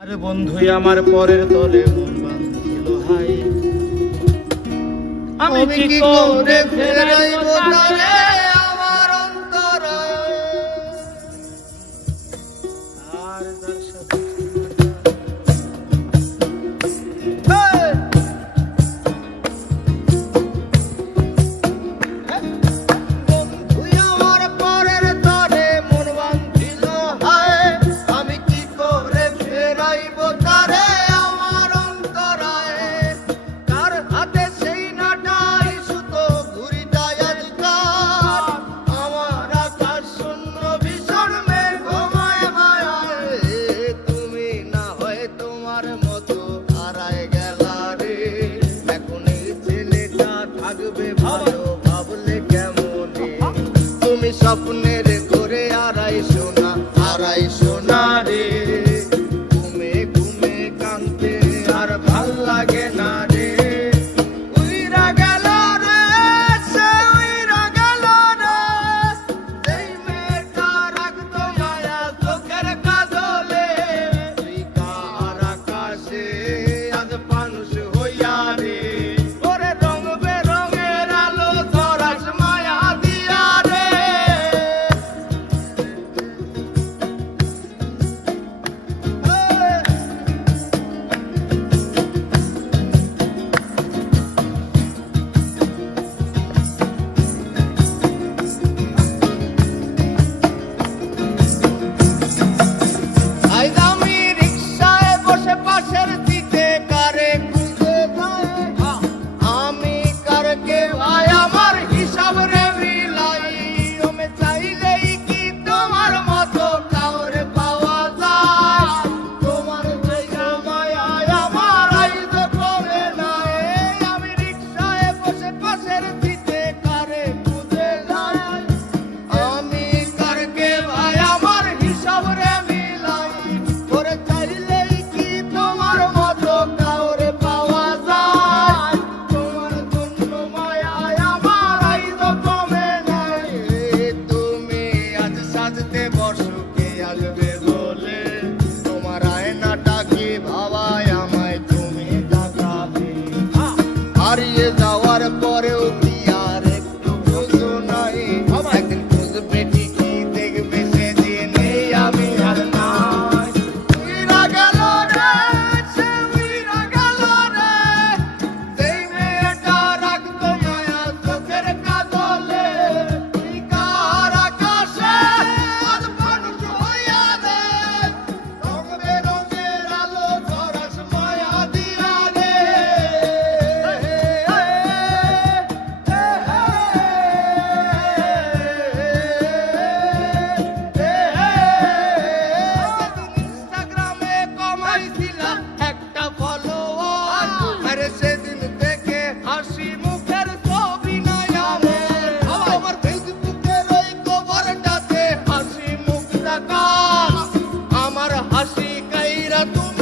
আরে বন্ধুই আমার পরের তলে মন বাঁধিল হাই, আমি কি করে ফেরাইব তারে আমার অন্তরে। আর তার সাথে স্বপ্নের করে আড়াই সোনা রে, ঘুমে ঘুমে কাঁদতে আর ভাল লাগে না রে। উইরা গেল রে, সে উইরা গেল রে, যেই মেয়েটা রাখতো মায়া চোখের কাজলে। তুই কার আকাশে আজ মানুষ হইয়া রে, ওরে রং বেরঙের আলো ধরাস মায়া দিয়া রে। হারিয়ে যাওয়ার পরেও কি আর একটু বুঝো নাই, একদিন বুঝবে ঠিকই দেখবে সেদিন এই আমি আর নাই। উইরা গেল রে, সে উইরা গেল রে, যেই মেয়েটা রাখতো মায়া চোখের কাজলে। তুই কার আকাশে আজ মানুষ হইয়া রে, রং বেরঙের আলো ধরাস মায়া দিয়া রে। সেদিন থেকে হাসি মুখের ছবি নাই আমার, আমার ফেসবুকের ওই কভারটাতে হাসি মুখ দেখা, আমার হাসি কাইরা তুমি